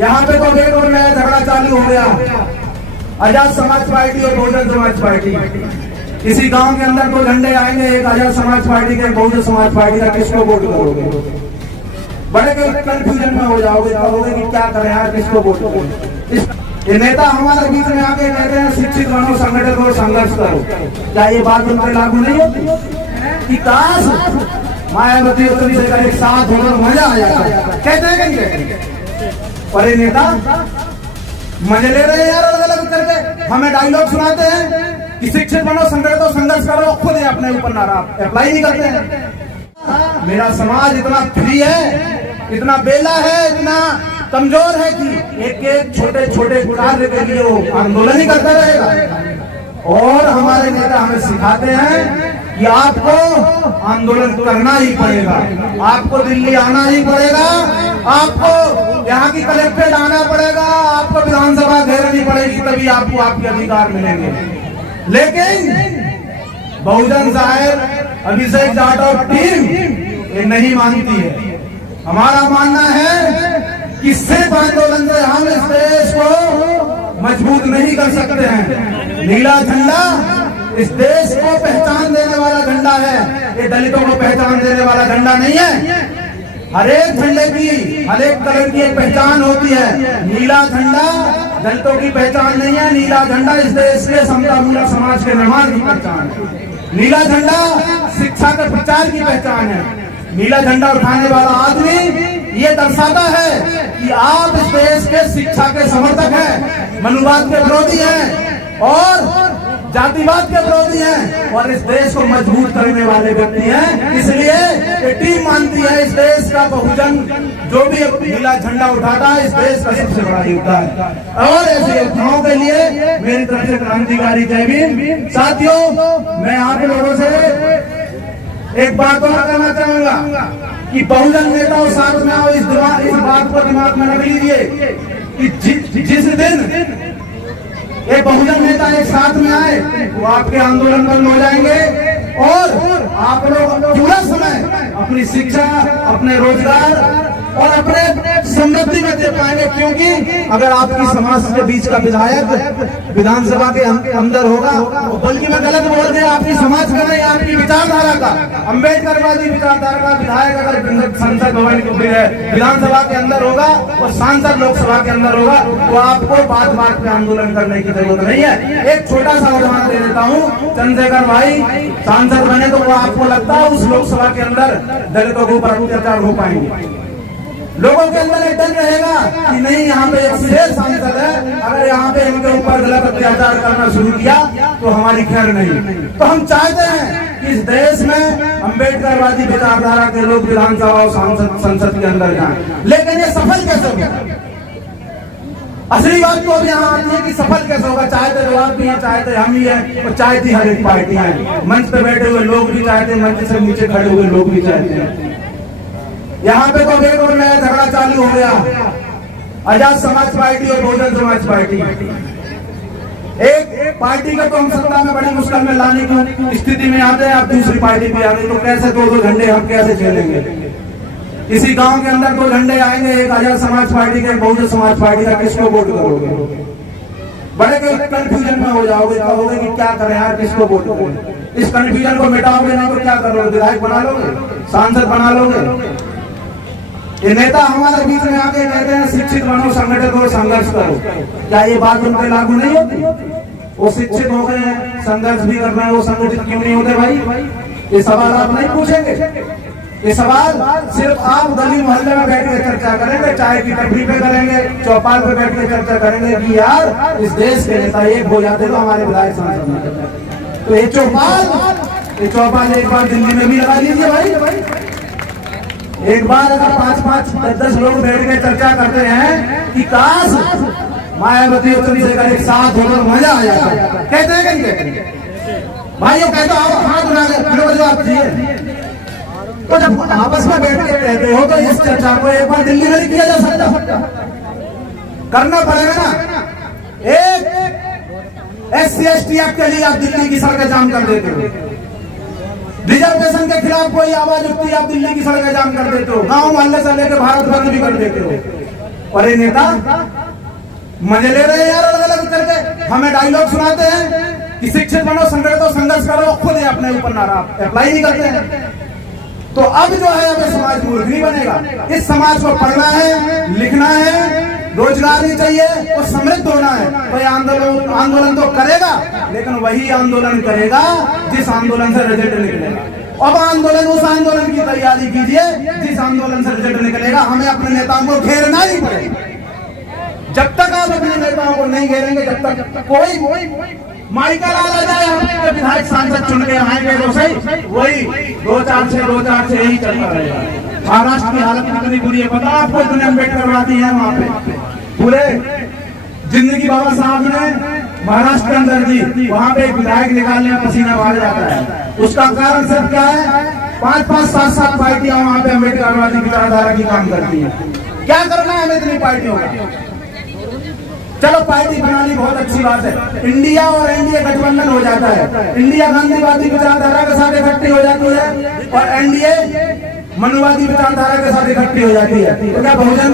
यहाँ पे तो एक और नया झगड़ा चालू हो गया, आजाद समाज पार्टी और बहुजन समाज पार्टी। किसी गांव के अंदर दो झंडे आएंगे, एक आजाद समाज पार्टी का, एक बहुजन समाज पार्टी का, किसको वोट करोगे? बड़े कंफ्यूजन में हो जाओगे, कहोगे कि क्या करें यार, किसको वोट करोगे? ये नेता हमारे बीच में आके कहते हैं शिक्षित बनो, संगठित और संघर्ष करो। क्या ये बात उन पर लागू नहीं होती कि काश मायावती और चंद्रशेखर एक साथ होकर मजा आ जाता? कहते हैं कहीं पर ये नेता मजे ले रहे हैं यार, अलग अलग करके हमें डायलॉग सुनाते हैं कि शिक्षित बनो, संगठित और संघर्ष करो, खुद ही अपने ऊपर नारा अप्लाई नहीं करते हैं। मेरा समाज इतना फ्री है, इतना बेला है, इतना कमजोर है कि एक एक छोटे छोटे कार्य के लिए वो आंदोलन ही करता रहेगा। और हमारे नेता हमें सिखाते हैं कि आपको आंदोलन करना ही पड़ेगा, आपको दिल्ली आना ही पड़ेगा, आपको यहाँ की कलेक्ट्रेट आना पड़ेगा, आपको विधानसभा घेरनी पड़ेगी, तभी आपको आपके अधिकार मिलेंगे। लेकिन बहुजन साहब, अभिषेक जाटव टीम ये नहीं मानती है। हमारा मानना है कि सिर्फ आंदोलन से हम इस देश को मजबूत नहीं कर सकते हैं। नीला झंडा इस देश को पहचान देने वाला झंडा है, ये दलितों को पहचान देने वाला झंडा नहीं है। हर एक झंडे की, हर एक कलर की एक पहचान होती है। नीला झंडा दलितों की पहचान नहीं है, नीला झंडा इस देश के समतामूलक समाज के निर्माण की पहचान है। नीला झंडा शिक्षा के प्रचार की पहचान है। नीला झंडा उठाने वाला आदमी ये दर्शाता है कि आप इस देश के शिक्षा के समर्थक हैं, मनुवाद के विरोधी हैं और जातिवाद के विरोधी हैं और इस देश को मजबूत करने वाले व्यक्ति हैं। इसलिए ये टीम मानती है इस देश का बहुजन जो भी नीला झंडा उठाता है, इस देश का सबसे बड़ा योद्धा है। और ऐसे योद्धाओं के लिए मेरी तरफ से क्रांतिकारी जय भीम। साथियों, मैं आप लोगों से एक बात और कहना चाहूंगा कि बहुजन नेताओं साथ में आओ, इस बात को दिमाग में रख लीजिए कि जिस दिन ये बहुजन नेता एक साथ में आए वो आपके आंदोलन बंद हो जाएंगे और आप लोग पूरा समय अपनी शिक्षा, अपने रोजगार और अपने समृद्धि में दे पाएंगे। क्योंकि अगर आपकी समाज के बीच का विधायक विधानसभा के अंदर होगा, बल्कि मैं गलत बोल दिया, आपकी समाज का नहीं, आपकी विचारधारा का, अम्बेडकरवादी विचारधारा का विधायक अगर संसद भवन विधानसभा के अंदर होगा और सांसद लोकसभा के अंदर होगा, तो आपको बात बात पे आंदोलन करने की जरूरत नहीं है। एक छोटा सा उदाहरण दे देता हूँ, चंद्रशेखर भाई सांसद बने तो वो आपको लगता है उस लोकसभा के अंदर दलितों के ऊपर अत्याचार हो पाएंगे? लोगों के अंदर एक डर रहेगा कि नहीं, यहाँ पे एक शेर सांसद है, अगर यहाँ पे इनके ऊपर गलत अत्याचार करना शुरू किया तो हमारी खैर नहीं। तो हम चाहते हैं कि इस देश में अम्बेडकरवादी विचारधारा के लोग विधानसभा और संसद के अंदर जाएं। लेकिन ये सफल कैसे होगा? असली बात तो यहाँ आती है कि सफल कैसे होगा। चाहते लोग आप भी हैं, चाहते हम ही हैं और चाहती हर एक पार्टी है। मंच पे बैठे हुए लोग भी चाहते हैं, मंच से नीचे खड़े हुए लोग भी चाहते हैं। यहाँ पे तो एक और नया झगड़ा चालू हो गया, आजाद समाज पार्टी और बहुजन समाज पार्टी। एक पार्टी का तो हम सत्ता में बड़ी मुश्किल में लाने की स्थिति में आते हैं, अब दूसरी पार्टी भी आ गई, तो कैसे दो झंडे हम कैसे झेलेंगे? किसी गांव के अंदर दो झंडे आएंगे, एक आजाद समाज पार्टी का, एक बहुजन समाज पार्टी का, किसको वोट करोगे? बड़े कंफ्यूजन में हो जाओगे, कहोगे कि क्या करें यार, किसको वोट करें? इस कंफ्यूजन को मिटाओगे नहीं तो क्या करोगे? विधायक बना लोगे, सांसद बना लोगे? ये नेता हमारे बीच में आके कहते हैं शिक्षित बनो, संगठित और संघर्ष करो। क्या ये बात उन पर लागू नहीं होती? वो शिक्षित हो गए, संघर्ष भी कर रहे हैं, वो संगठित क्यों नहीं होते भाई? ये सवाल आप नहीं पूछेंगे। ये सवाल सिर्फ आप गली मोहल्ले में बैठ के चर्चा करेंगे, चाय की टपरी पे करेंगे, चौपाल पे बैठ के चर्चा करेंगे कि यार इस देश के नेता एक हो जाते तो हमारे विधायक सांसद। तो ये चौपाल एक बार दिल्ली में भी लगा लीजिए भाई। एक बार अगर 5-5, 10 लोग बैठ के चर्चा करते हैं कि काश मायावती और चंद्रशेखर एक साथ होकर मजा आ जाता। कहते हैं कहीं भाई, कहते हो हाथ उठा के जवाब दीजिए। तो जब आपस में बैठ के कहते हो तो इस चर्चा को एक बार दिल्ली में किया जा सकता, करना पड़ेगा ना। एक SC/ST एक्ट के लिए आप दिल्ली की सड़कें जाम कर देते हो, रिजर्वेशन के खिलाफ कोई आवाज उठती है आप दिल्ली की सड़कें जाम कर देते हो, गांव मोहल्ले से लेकर भारत बंद भी कर देते हो। और ये नेता मजे ले रहे हैं यार अलग अलग करके, हमें डायलॉग सुनाते हैं कि शिक्षित बनो, संगठित हो, संघर्ष करो, खुद ही अपने ऊपर नारा अप्लाई नहीं करते हैं। तो अब जो है हमें समाज मूर्ख नहीं बनेगा। इस समाज को पढ़ना है, लिखना है, रोजगार नहीं चाहिए और समृद्ध होना है। कोई आंदोलन तो करेगा, लेकिन वही आंदोलन करेगा जिस आंदोलन से रिजल्ट निकलेगा। अब आंदोलन, उस आंदोलन की तैयारी कीजिए जिस आंदोलन से रिजल्ट निकलेगा। हमें अपने नेताओं को घेरना ही पड़ेगा। जब तक आप अपने नेताओं को नहीं घेरेंगे, जब तक कोई माइका लाल आ जाए, विधायक सांसद चुन के आएंगे तो सही, वही 2-4 से यही चलता रहेगा। महाराष्ट्र की हालत कितनी बुरी है पता आपको, इतने अम्बेडकरवादी है वहां पे। पूरे जिंदगी बाबा साहब ने महाराष्ट्र के अंदर दी, वहां पे एक विधायक निकालने में पसीना बहा जाता है। उसका कारण सिर्फ क्या है? 5-5, 7-7 पार्टियां वहां पे अम्बेडकरवादी विचारधारा की काम करती है। क्या करना है हमें इतनी पार्टियों का? चलो पार्टी बनानी बहुत अच्छी बात है, इंडिया और एनडीए गठबंधन हो जाता है। इंडिया गांधीवादी विचारधारा के साथ इकट्ठी हो जाती है और एनडीए मनुवादी विचारधारा के साथ इकट्ठी हो जाती है। तो क्या बहुजन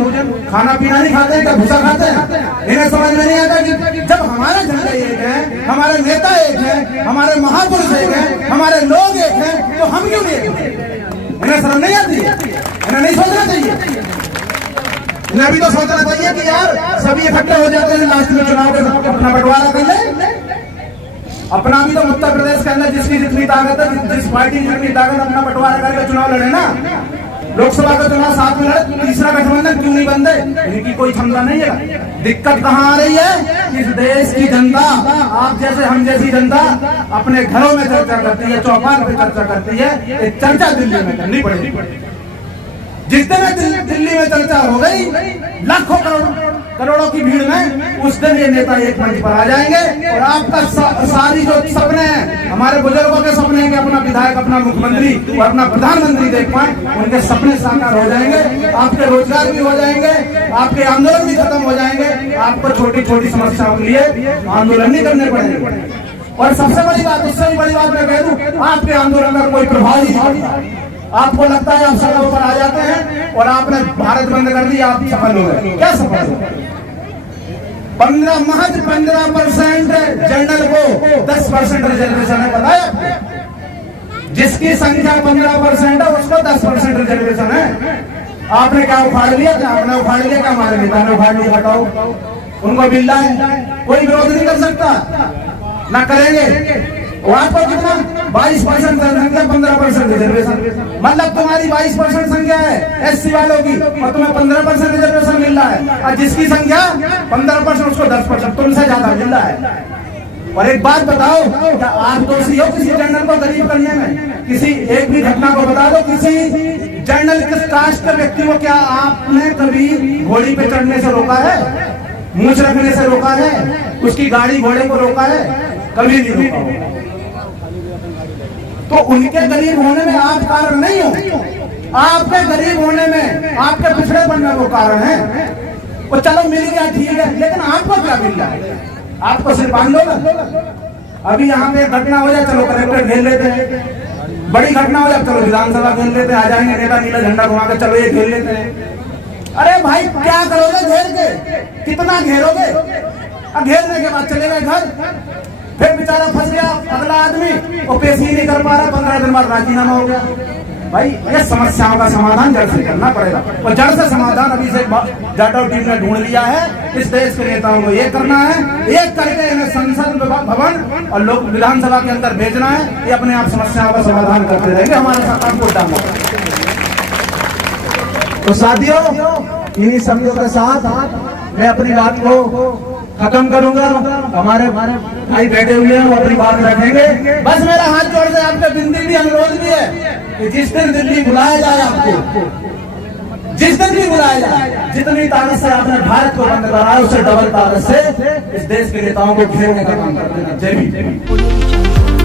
खाना पीना नहीं खाते हैं, क्या भूसा खाते हैं? इन्हें समझ में नहीं आता कि जब हमारा झंडा एक है, हमारे नेता एक है, हमारे महापुरुष एक है, हमारे लोग एक हैं, तो हम क्यों नहीं? इन्हें शर्म नहीं आती? इन्हें नहीं सोचना चाहिए? इन्हें भी तो सोचना चाहिए कि यार सभी इकट्ठे हो जाते हैं लास्ट में चुनाव के साथ अपना बंटवारा कर ले। अपना भी तो उत्तर प्रदेश के अंदर जिसकी जितनी ताकत है, जिस पार्टी की जितनी ताकत, अपना बंटवारा करके चुनाव लड़े ना। लोकसभा का चुनाव साथ में लड़े, तीसरा गठबंधन क्यों नहीं बनते? इनकी कोई क्षमता नहीं है। दिक्कत कहाँ आ रही है? इस देश की जनता, आप जैसे हम जैसी जनता अपने घरों में चर्चा करती है, चौपाल पे चर्चा करती है, चर्चा दिल्ली में करनी पड़ेगी। जिस दिन दिल्ली में चर्चा हो गई लाखों करोड़ों की भीड़ में, उस दिन ये नेता एक मंच पर आ जाएंगे और आपका सारी जो सपने हैं, हमारे बुजुर्गों के सपने हैं कि अपना विधायक, अपना मुख्यमंत्री और अपना प्रधानमंत्री देख पाए, उनके सपने साकार हो जाएंगे। आपके रोजगार भी हो जाएंगे, आपके आंदोलन भी खत्म हो जाएंगे, आपको छोटी छोटी समस्याओं के लिए आंदोलन नहीं करने पड़ेंगे। और सबसे बड़ी बात, उससे भी बड़ी बात मैं कह दूं, आपके आंदोलन का कोई प्रभाव नहीं पड़ता। आपको लगता है आप सड़कों पर आ जाते हैं और आपने भारत बंद कर दिया, आप सफल हो गए। क्या सफल हो? 15% जनरल को 10% रिजर्वेशन है, बताया? जिसकी संख्या 15% है उसको 10% रिजर्वेशन है। आपने क्या उखाड़ लिया? आपने उखाड़ लिया क्या? हमारे नेता ने उखाड़ लिया। हटाओ, उनको मिल रहा है, कोई विरोध नहीं कर सकता, ना करेंगे। आपको कितना? 22% जनसंख्या, 15% रिजर्वेशन, मतलब तुम्हारी 22% संख्या है एससी वालों की और तुम्हें 15% रिजर्वेशन मिल रहा है। और जिसकी संख्या 15% उसको 10%, तुमसे ज्यादा मिल रहा है। और एक बात बताओ, क्या आप दोषी हो किसी जनरल को गरीब करने में? किसी एक भी घटना को बता दो, किसी जनरल किस कास्ट के व्यक्ति को क्या आपने कभी घोड़ी पे चढ़ने से रोका है? मूंछ रखने से रोका है? उसकी गाड़ी घोड़े को रोका है? कभी नहीं रोका। तो उनके गरीब होने में आप कारण नहीं हो, आपके गरीब होने में, आपके पिछड़ेपन में वो कारण है। वो चलो मिल गया ठीक है, लेकिन आपको क्या मिल रहा है? आपको सिर्फ आंदोलन। अभी यहाँ पे घटना हो जाए, चलो कलेक्टर घेर लेते हैं। बड़ी घटना हो जाए, चलो विधानसभा घेर लेते हैं, आ जाएंगे नेता नीला झंडा घुमा के, चलो ये घेर लेते हैं। अरे भाई क्या करोगे घेर के? कितना घेरोगे? घेरने के बाद चले गए घर, फिर बेचारा फंस गया अगला आदमी, वो पेश ही नहीं कर पा रहा, 15 दिन बाद राजीनामा हो गया। भाई ये समस्याओं का समाधान जड़ से करना पड़ेगा और जड़ से समाधान अभी से जाटव टीम ने ढूंढ लिया है। इस देश के नेताओं को ये करना है, एक करके इन्हें संसद भवन और लोक विधानसभा के अंदर भेजना है। ये अपने आप समस्याओं का समाधान करते रहेंगे, हमारे साथ आपको डालना। तो साथियों, इन्हीं शब्दों के साथ मैं अपनी बात को खत्म करूंगा। हमारे भाई बैठे हुए हैं, वो अपनी बात रखेंगे। बस मेरा हाथ जोड़ से आपका विनती भी, अनुरोध भी है कि जिस दिन दिल्ली बुलाया जाए, आपको जिस दिन भी बुलाया जाए, जितनी ताकत से आपने भारत को बंद करा है, उससे डबल ताकत से इस देश के नेताओं को घेरने का काम कर देना। जय भीम।